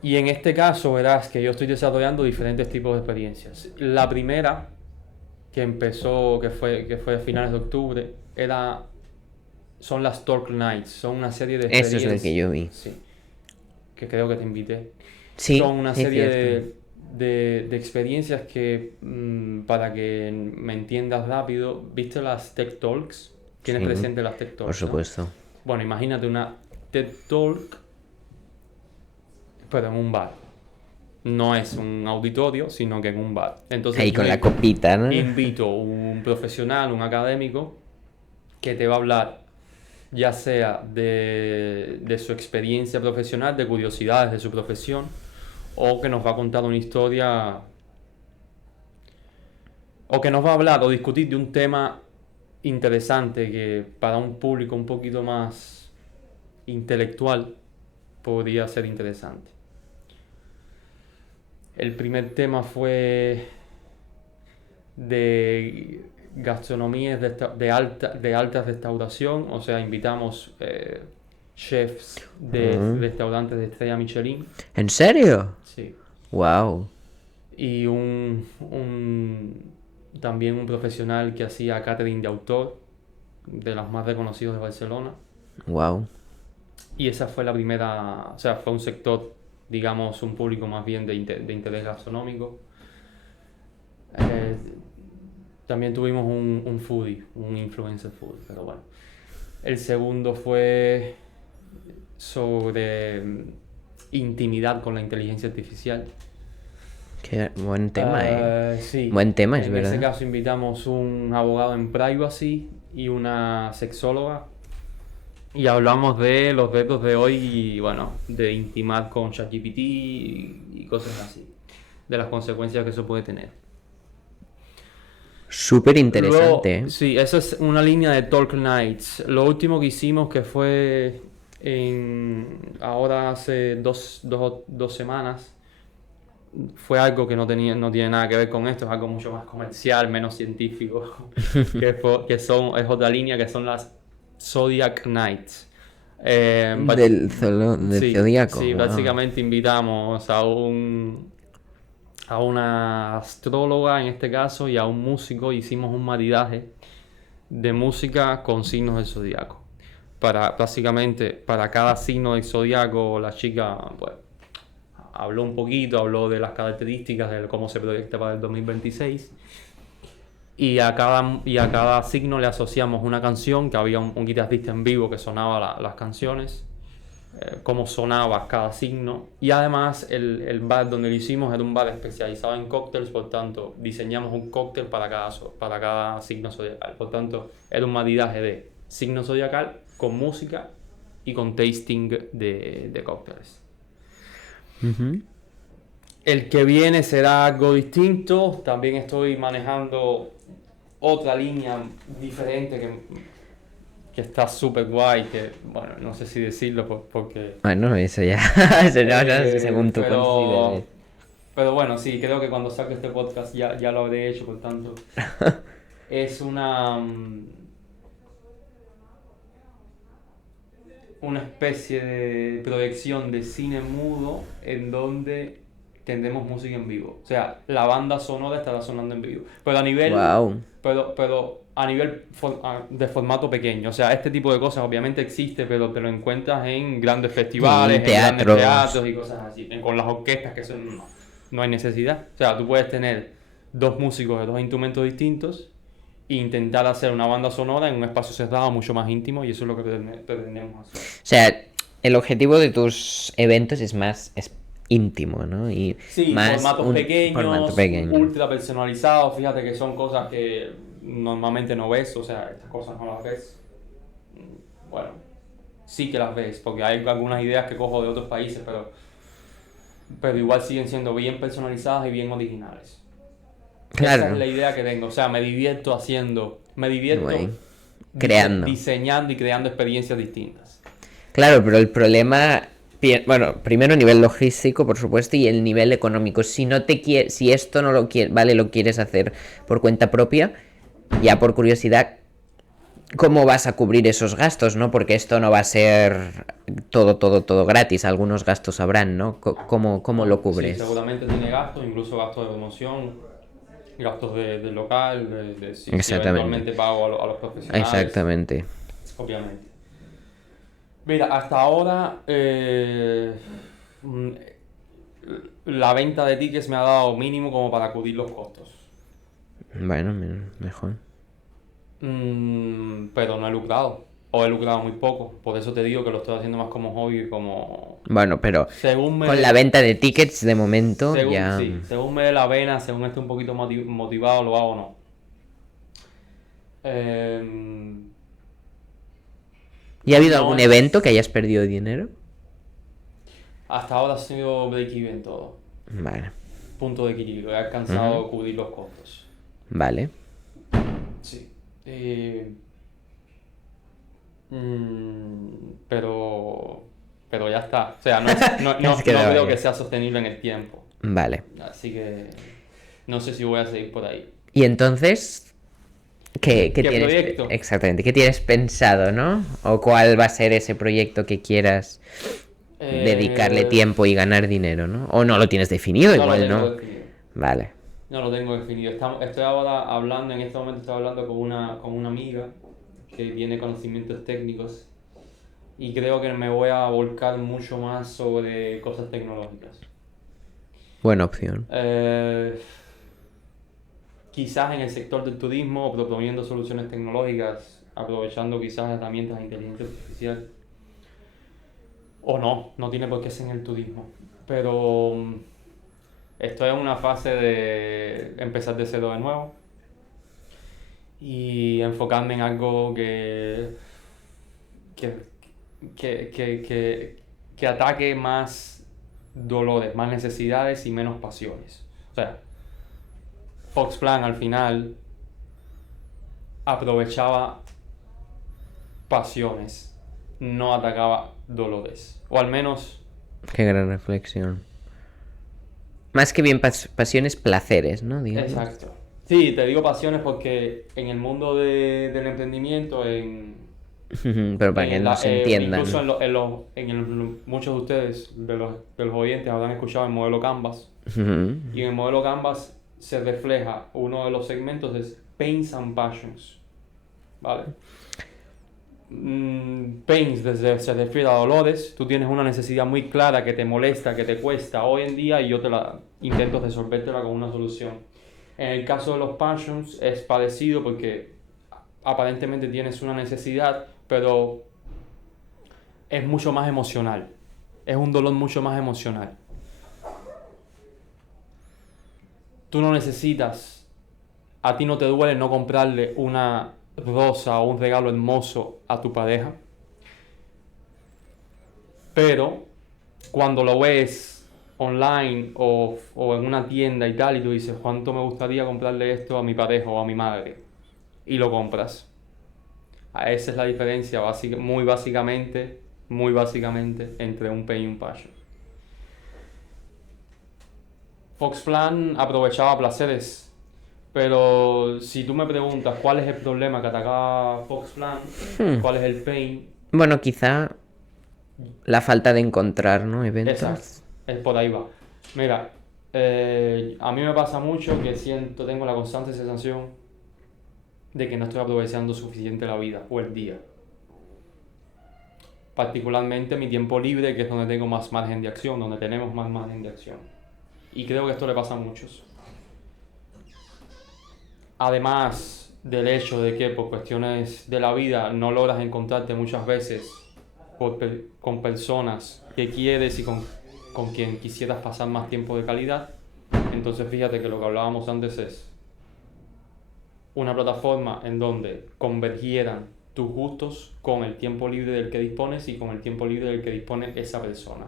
Y en este caso verás que yo estoy desarrollando diferentes tipos de experiencias. La primera que empezó, que fue a finales de octubre, son las Talk Nights, son una serie de Eso experiencias. es el que yo vi. Sí, que creo que te invité. Sí, Son una sí, serie cierto. de experiencias que, para que me entiendas rápido, ¿viste las Tech Talks? ¿Tienes Sí, presente las Tech Talks? Por supuesto. ¿no? Bueno, imagínate una TED Talk, pero en un bar. No es un auditorio, sino que en un bar. Entonces, Ahí con la copita, ¿no? invito a un profesional, un académico, que te va a hablar ya sea de su experiencia profesional, de curiosidades de su profesión, o que nos va a contar una historia, o que nos va a hablar o discutir de un tema interesante que para un público un poquito más intelectual podría ser interesante. El primer tema fue de gastronomía de alta restauración, o sea, invitamos chefs de restaurantes de estrella Michelin. ¿En serio? Sí. Wow. Y también un profesional que hacía catering de autor, de los más reconocidos de Barcelona. Wow. Y esa fue la primera, o sea, fue un sector, digamos, un público más bien de interés gastronómico. También tuvimos un foodie, un influencer foodie, pero bueno. El segundo fue sobre intimidad con la inteligencia artificial. Qué buen tema, Sí. Buen tema, es verdad. En ese caso invitamos un abogado en privacy y una sexóloga. Y hablamos de los retos de hoy y, bueno, de intimar con ChatGPT y cosas así. De las consecuencias que eso puede tener. Súper interesante, Luego, sí, esa es una línea de Talk Nights. Lo último que hicimos, que fue ahora hace dos semanas, fue algo que no tiene nada que ver con esto, es algo mucho más comercial, menos científico, es otra línea, que son las Zodiac Nights. Del Zodíaco. Sí, Wow. básicamente invitamos a una astróloga en este caso y a un músico. Hicimos un maridaje de música con signos del zodiaco. Básicamente, para cada signo del zodiaco, la chica pues habló un poquito, habló de las características, de cómo se proyecta para el 2026. Y a cada signo le asociamos una canción, que había un guitarrista en vivo que sonaba las canciones, cómo sonaba cada signo. Y además el bar donde lo hicimos era un bar especializado en cócteles, por tanto diseñamos un cóctel para cada signo zodiacal. Por tanto, era un maridaje de signo zodiacal con música y con tasting de cócteles. Uh-huh. El que viene será algo distinto. También estoy manejando otra línea diferente que está súper guay, que, bueno, no sé si decirlo porque... Bueno, eso ya, eso no, según tú consideres. Pero bueno, sí, creo que cuando saque este podcast ya lo habré hecho, por tanto. Es una especie de proyección de cine mudo en donde tendremos música en vivo. O sea, la banda sonora estará sonando en vivo. Pero a nivel... Wow. Pero a nivel de formato pequeño. O sea, este tipo de cosas obviamente existe, pero te lo encuentras en grandes festivales, en grandes teatros y cosas así. Con las orquestas, que eso no hay necesidad. O sea, tú puedes tener dos músicos de dos instrumentos distintos e intentar hacer una banda sonora en un espacio cerrado mucho más íntimo, y eso es lo que pretendemos hacer. O sea, el objetivo de tus eventos es más íntimo, ¿no? Y sí, más formato pequeño, pequeño, ultra personalizados. Fíjate que son cosas que normalmente no ves, o sea, estas cosas no las ves. Bueno, sí que las ves, porque hay algunas ideas que cojo de otros países, pero igual siguen siendo bien personalizadas y bien originales. Claro. Esa es la idea que tengo, o sea, me divierto creando, diseñando y creando experiencias distintas. Claro, pero el problema, bueno, primero a nivel logístico, por supuesto, y el nivel económico. Si esto no lo quieres hacer por cuenta propia, ya por curiosidad, ¿cómo vas a cubrir esos gastos, no? Porque esto no va a ser todo gratis, algunos gastos habrán, ¿no? ¿Cómo lo cubres? Sí, seguramente tiene gastos, incluso gastos de promoción, gastos del local, si eventualmente pago a los profesionales. Exactamente. Obviamente. Mira, hasta ahora la venta de tickets me ha dado mínimo como para cubrir los costos. Bueno, mejor. Pero no he lucrado. O he lucrado muy poco. Por eso te digo que lo estoy haciendo más como hobby que como... Bueno, pero con la venta de tickets de momento ya... Sí, según me dé la vena, según esté un poquito motivado, lo hago o no. ¿Y ha habido algún evento que hayas perdido dinero? Hasta ahora ha sido break-even todo. Vale, punto de equilibrio. He alcanzado a cubrir los costos. vale. Sí. Pero ya está. O sea, no Has quedado creo ahí. que sea sostenible en el tiempo. Vale. Así que no sé si voy a seguir por ahí. Y entonces, ¿qué ¿Qué tienes? proyecto? Exactamente, ¿qué tienes pensado, no? ¿O cuál va a ser ese proyecto que quieras dedicarle tiempo y ganar dinero, no? ¿O no lo tienes definido? No lo Igual, tengo ¿no? definido. Vale. No lo tengo definido. Estoy ahora hablando, en este momento estoy hablando con una amiga que tiene conocimientos técnicos y creo que me voy a volcar mucho más sobre cosas tecnológicas. Buena opción. Quizás en el sector del turismo, proponiendo soluciones tecnológicas, aprovechando quizás herramientas de inteligencia artificial. O no tiene por qué ser en el turismo. Pero estoy en una fase de empezar de cero de nuevo y enfocarme en algo que ataque más dolores, más necesidades y menos pasiones. O sea, Foxplan al final aprovechaba pasiones, no atacaba dolores. O al menos... Qué gran reflexión. Más que bien pasiones, placeres, ¿no? Digamos. Exacto. Sí, te digo pasiones porque en el mundo del emprendimiento, Pero para que nos entiendan. incluso muchos de ustedes, de los oyentes, habrán escuchado el modelo Canvas. Y en el modelo Canvas se refleja uno de los segmentos es Pains and Passions. ¿Vale? Pains se refiere a dolores. Tú tienes una necesidad muy clara que te molesta, que te cuesta hoy en día y yo te la intento resolvértela con una solución. En el caso de los passions es parecido porque aparentemente tienes una necesidad, pero es mucho más emocional. Es un dolor mucho más emocional. Tú no necesitas, a ti no te duele no comprarle una rosa o un regalo hermoso a tu pareja, pero cuando lo ves online o en una tienda y tal y tú dices cuánto me gustaría comprarle esto a mi pareja o a mi madre y lo compras. Esa es la diferencia muy básicamente entre un pain y un passion. Foxplan aprovechaba placeres, pero si tú me preguntas cuál es el problema que atacaba Foxplan, cuál es el pain, Bueno, quizá la falta de encontrar, ¿no? Eventos. exacto, es por ahí va. Mira, a mí me pasa mucho que tengo la constante sensación de que no estoy aprovechando suficiente la vida o el día. Particularmente mi tiempo libre, que es donde tengo más margen de acción, donde tenemos más margen de acción. Y creo que esto le pasa a muchos. Además del hecho de que por cuestiones de la vida no logras encontrarte muchas veces con personas que quieres y con quien quisieras pasar más tiempo de calidad. Entonces fíjate que lo que hablábamos antes es una plataforma en donde convergieran tus gustos con el tiempo libre del que dispones y con el tiempo libre del que dispone esa persona.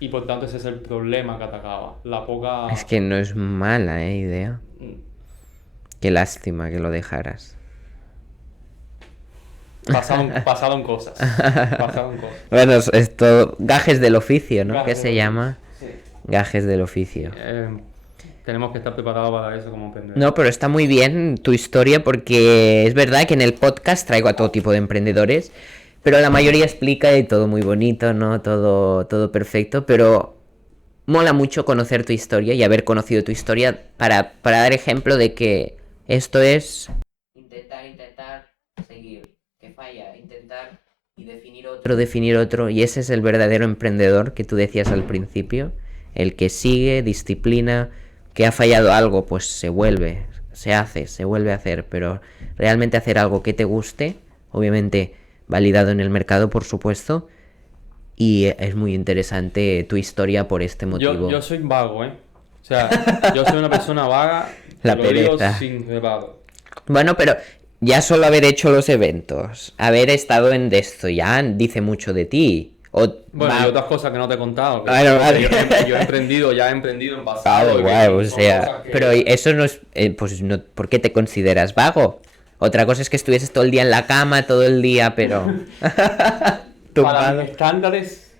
Y por tanto ese es el problema que atacaba. La poca... Es que no es mala, idea. Qué lástima que lo dejaras. Pasaron cosas. Bueno, esto, gajes del oficio, ¿no? Gajes ¿Qué se del llama? Sí. Gajes del oficio. Tenemos que estar preparados para eso como emprendedores. No, pero está muy bien tu historia porque es verdad que en el podcast traigo a todo tipo de emprendedores, pero la mayoría explica y todo muy bonito, ¿no? Todo perfecto, pero mola mucho conocer tu historia y haber conocido tu historia para dar ejemplo de que esto es... Intentar, seguir, que falla, intentar y definir otro, y ese es el verdadero emprendedor que tú decías al principio, el que sigue, disciplina, que ha fallado algo, pues se vuelve a hacer, pero realmente hacer algo que te guste, obviamente validado en el mercado, por supuesto, y es muy interesante tu historia por este motivo. Yo soy vago, ¿eh? O sea, yo soy una persona vaga, La te lo digo pereza. sin reparo. Bueno, pero ya solo haber hecho los eventos, haber estado en esto, ya dice mucho de ti. Bueno, y otras cosas que no te he contado. Bueno, vale. Yo he emprendido en pasado. Vale, guay, o son sea, cosas que- pero eso no es, pues no, ¿por qué te consideras vago? Otra cosa es que estuvieses todo el día en la cama, todo el día, pero... Para tumbado. mis estándares,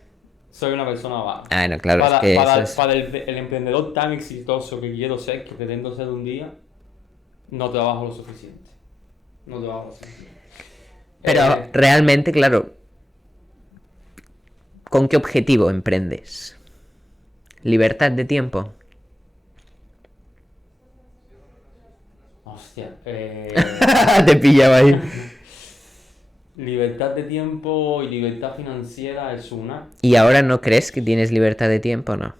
soy una persona vaga. Ah, no, claro, es Para, que para, eso es... para el emprendedor tan exitoso que quiero ser, que pretendo ser un día, no trabajo lo suficiente. No trabajo lo suficiente. Pero realmente, claro, ¿con qué objetivo emprendes? ¿Libertad de tiempo? Hostia. Te pillaba ahí. Libertad de tiempo y libertad financiera es una. ¿Y ahora no crees que tienes libertad de tiempo o no?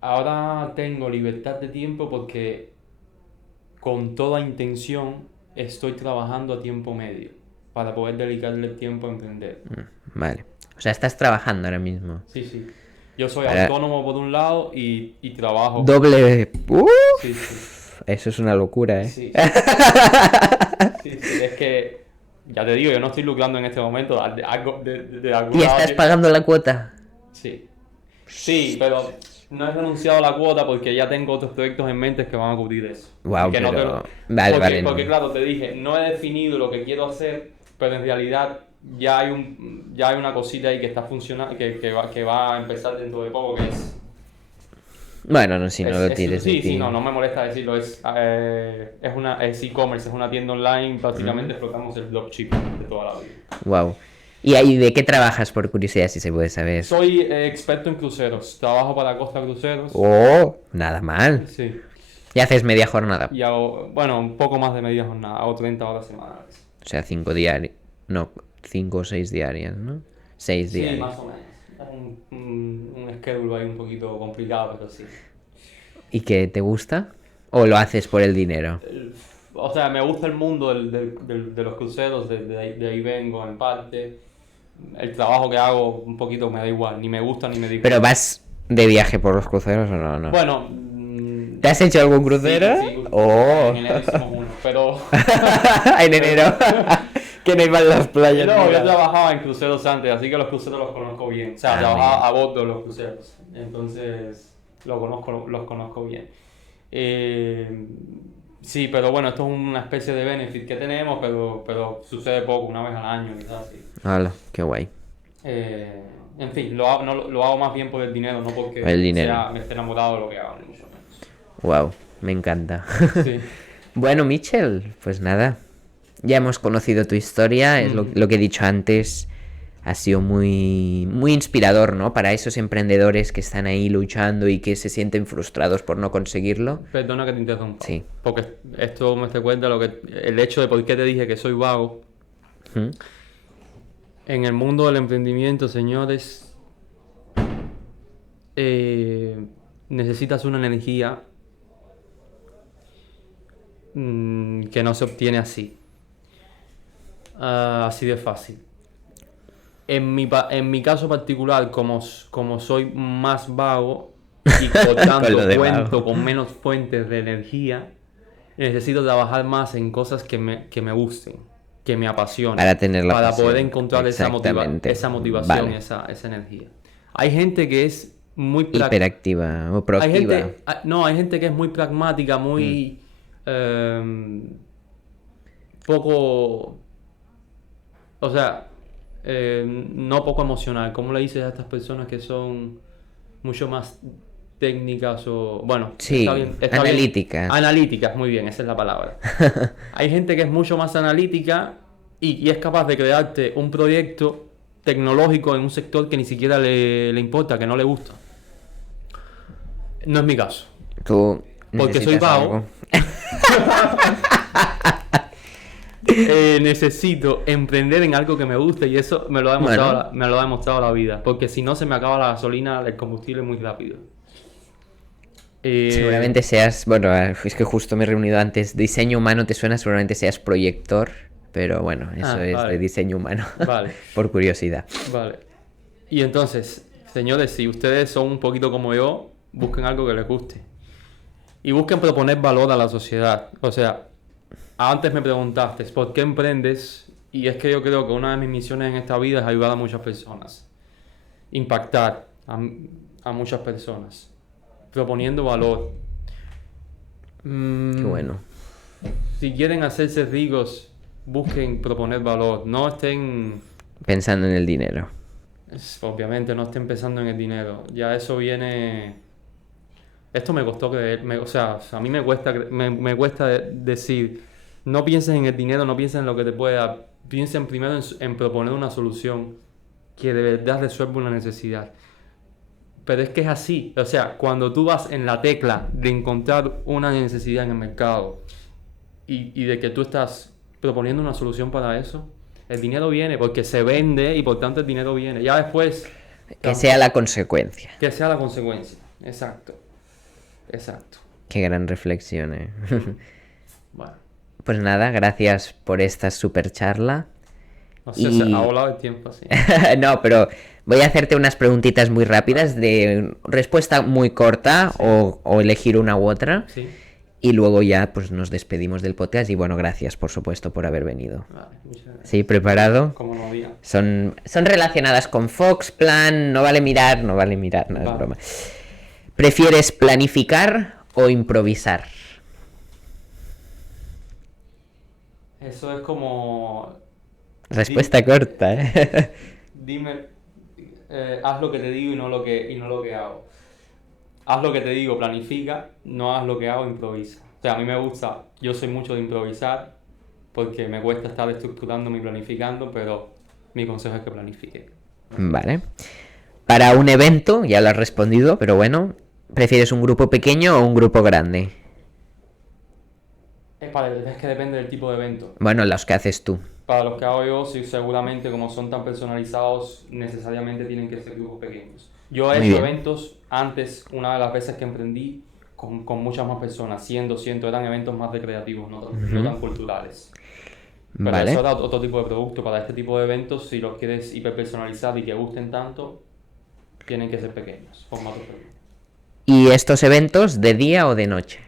Ahora tengo libertad de tiempo porque con toda intención estoy trabajando a tiempo medio para poder dedicarle el tiempo a emprender. Vale. O sea, estás trabajando ahora mismo. Sí, sí. Yo soy Para- autónomo por un lado y trabajo. Doble... Sí, sí. Eso es una locura, ¿eh? Sí. Sí, sí, es que, ya te digo, yo no estoy lucrando en este momento de algún ¿Y lado estás que- pagando la cuota? Sí. Sí, pero no he renunciado a la cuota porque ya tengo otros proyectos en mente que van a cubrir eso. Guau, Que no pero... te- Vale, porque, no. porque claro, te dije, no he definido lo que quiero hacer, pero en realidad ya hay una cosita ahí que está funcionando, que va a empezar dentro de poco, que es... Bueno, no, si no lo es- tires de sí, ti. sí, no me molesta decirlo, es e-commerce, es una tienda online, básicamente explotamos el dropshipping de toda la vida. Wow. ¿Y ahí de qué trabajas, por curiosidad, si se puede saber? Soy experto en cruceros, trabajo para Costa Cruceros. Oh, nada mal. Sí. Y haces media jornada. Y hago, bueno, un poco más de media jornada, hago 30 horas semanales. O sea, 5 diarias. No, 5 o 6 diarias, ¿no? 6 Sí, diarias. más o menos. Es un schedule ahí un poquito complicado, pero sí. ¿Y qué te gusta? ¿O lo haces por el dinero? O sea, me gusta el mundo de los cruceros, de ahí vengo en parte. El trabajo que hago un poquito me da igual, ni me gusta ni me digo. ¿Pero vas de viaje por los cruceros o no? Bueno, ¿Te has hecho algún crucero? sí, Oh. en enero hicimos uno, pero... En enero. Que no iban las playas. No, ni yo nada. trabajaba en cruceros antes, así que los cruceros los conozco bien. O sea, Ah, trabajaba bien. a bordo de los cruceros. Entonces, los conozco bien. Sí, pero bueno, esto es una especie de benefit que tenemos, pero sucede poco, una vez al año, quizás así. Hola, qué guay. En fin, lo hago más bien por el dinero, no porque El dinero. me esté enamorado de lo que hago, ni mucho menos. Wow, me encanta. Sí. Bueno, Michel, pues nada. Ya hemos conocido tu historia, es lo que he dicho antes. Ha sido muy, muy inspirador, ¿no? Para esos emprendedores que están ahí luchando y que se sienten frustrados por no conseguirlo. Perdona que te interrumpa. Sí. Porque esto me te cuenta el hecho de por qué te dije que soy vago. ¿Mm? En el mundo del emprendimiento, señores, necesitas una energía que no se obtiene así. Así de fácil. En mi caso particular, como soy más vago y por Con tanto lo de cuento vago. con menos fuentes de energía, necesito trabajar más en cosas que me gusten, que me apasionen, Para tener la para pasión. poder encontrar Exactamente. esa motivación, Vale. esa energía. Hay gente que es muy Hiperactiva o hay proactiva. hay gente que es muy pragmática, muy poco, o sea, no poco emocional. ¿Cómo le dices a estas personas que son mucho más técnicas o, bueno, Sí, está bien. analíticas. Analíticas, muy bien, esa es la palabra. Hay gente que es mucho más analítica y es capaz de crearte un proyecto tecnológico en un sector que ni siquiera le importa, que no le gusta. No es mi caso. Tú Porque soy necesitas vago. algo. Necesito emprender en algo que me guste y eso me lo ha demostrado, Bueno. me lo ha demostrado la vida. Porque si no, se me acaba la gasolina, el combustible muy rápido. Seguramente seas, bueno, es que justo me he reunido antes, diseño humano te suena, seguramente seas proyector, pero bueno, eso es vale. de diseño humano, Vale. por curiosidad. Vale. Y entonces, señores, si ustedes son un poquito como yo, busquen algo que les guste. Y busquen proponer valor a la sociedad. O sea, antes me preguntaste, ¿por qué emprendes? Y es que yo creo que una de mis misiones en esta vida es ayudar a muchas personas, impactar a muchas personas, proponiendo valor. Qué bueno. Si quieren hacerse ricos, busquen proponer valor, no estén, Pensando en el dinero. obviamente no estén pensando en el dinero, ya eso viene. Esto me costó creer, o sea, a mí me cuesta, me cuesta decir, no pienses en el dinero, no pienses en lo que te puede dar, piensen primero en proponer una solución que de verdad resuelva una necesidad. Pero es que es así, o sea, cuando tú vas en la tecla de encontrar una necesidad en el mercado y de que tú estás proponiendo una solución para eso, el dinero viene porque se vende y por tanto el dinero viene. Ya después, Que sea la consecuencia. que sea la consecuencia. Exacto. Exacto. Qué gran reflexión, ¿eh? Bueno, Pues nada, gracias por esta super charla. no sé, se ha volado el tiempo así. No, pero voy a hacerte unas preguntitas muy rápidas de respuesta muy corta o elegir una u otra. Sí. Y luego ya pues nos despedimos del podcast y bueno, gracias por supuesto por haber venido. Vale, muchas gracias. ¿Sí? ¿Preparado? Como no había. Son relacionadas con Fox, plan, no vale mirar, no, es Vale. broma. ¿Prefieres planificar o improvisar? Eso es como. Respuesta corta, ¿eh? Dime, haz lo que te digo y no lo que hago. Haz lo que te digo, planifica, no haz lo que hago, improvisa. O sea, a mí me gusta, yo soy mucho de improvisar porque me cuesta estar estructurando y planificando, pero mi consejo es que planifique. Vale. Para un evento, ya lo has respondido, pero bueno, ¿prefieres un grupo pequeño o un grupo grande? Es que depende del tipo de evento. Bueno, los que haces tú. Para los que hago yo, sí, seguramente como son tan personalizados, necesariamente tienen que ser grupos pequeños. Yo he Muy hecho bien. eventos antes, una de las veces que emprendí, con muchas más personas, 100, 200, eran eventos más recreativos, no tan culturales. Pero Vale. eso era otro tipo de producto. Para este tipo de eventos, si los quieres hiperpersonalizar y que gusten tanto, tienen que ser pequeños, formatos pequeños. ¿Y estos eventos de día o de noche?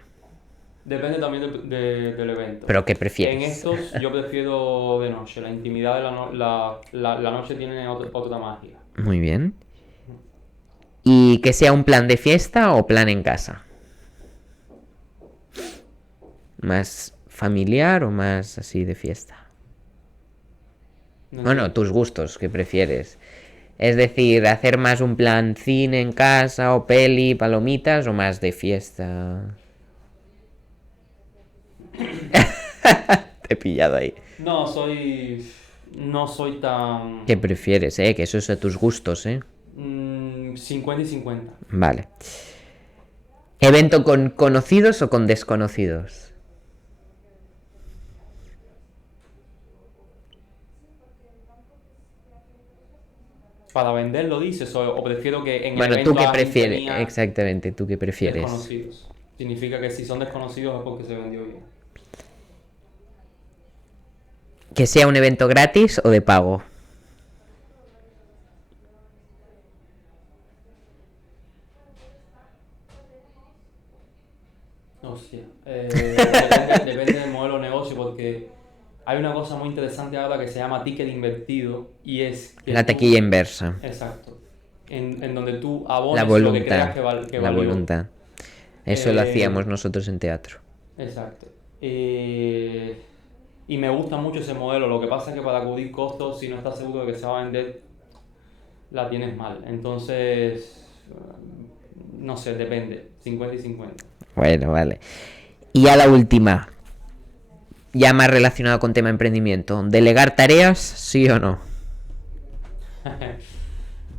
Depende también del evento. ¿Pero qué En prefieres? estos yo prefiero de noche. La intimidad de la noche tiene otra magia. Muy bien. ¿Y que sea un plan de fiesta o plan en casa? ¿Más familiar o más así de fiesta? No Bueno, entiendo. tus gustos, ¿qué prefieres? Es decir, hacer más un plan cine en casa o peli, palomitas o más de fiesta. Te he pillado ahí. No soy tan ¿Qué prefieres, Que eso es a tus gustos, 50 y 50. Vale. ¿Evento con conocidos o con desconocidos? Para venderlo dices, o prefiero que en el Bueno, evento ¿tú qué haga prefieres? sintonía Exactamente, ¿tú qué prefieres? desconocidos. Significa que si son desconocidos es porque se vendió bien. ¿Que sea un evento gratis o de pago? Hostia. Depende del modelo de negocio porque hay una cosa muy interesante ahora que se llama ticket invertido y es que La taquilla inversa. Exacto. En donde tú La abones lo que creas voluntad. que La valió. voluntad. Eso lo Eh, hacíamos nosotros en teatro. Exacto. Y me gusta mucho ese modelo. Lo que pasa es que para cubrir costos, si no estás seguro de que se va a vender, la tienes mal. Entonces, no sé, depende. 50 y 50. Bueno, vale. Y ya la última. Ya más relacionado con tema emprendimiento. ¿Delegar tareas, sí o no?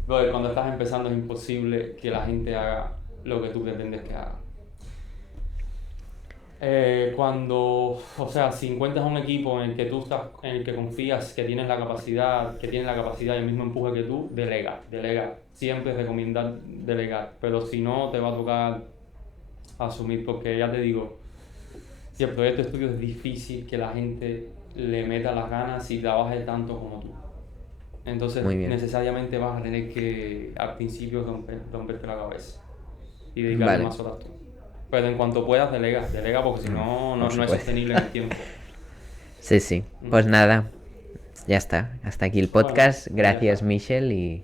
Brother, cuando estás empezando es imposible que la gente haga lo que tú pretendes que haga. O sea, si encuentras un equipo en el que tú estás, en el que confías, que tiene la capacidad y el mismo empuje que tú, delega. Siempre recomendar delegar, pero si no, te va a tocar asumir, porque ya te digo, si el proyecto de estudio es difícil que la gente le meta las ganas y trabaje tanto como tú. Entonces, Muy bien. necesariamente vas a tener que, al principio, romperte la cabeza y dedicarle Vale. más horas tú. Pero en cuanto puedas, delega porque si no, no es supuesto. sostenible en el tiempo. Sí, sí. Pues nada. ya está. Hasta aquí el podcast. Gracias, Michel, y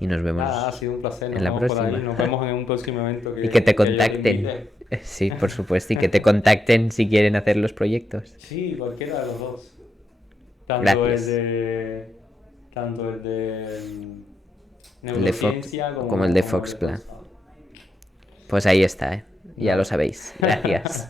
nos vemos Nada, ha sido un placer. en la Nos vemos por ahí. próxima. Nos vemos en un próximo evento Y que te que yo te contacten. invite. Sí, por supuesto. Y que te contacten si quieren hacer los proyectos. Sí, cualquiera de los dos. Tanto Gracias. tanto el de El de Fox, neurociencia como el de como Fox el de Plan. Fox Plan. Pues ahí está, ¿eh? Ya Vale. lo sabéis. Gracias.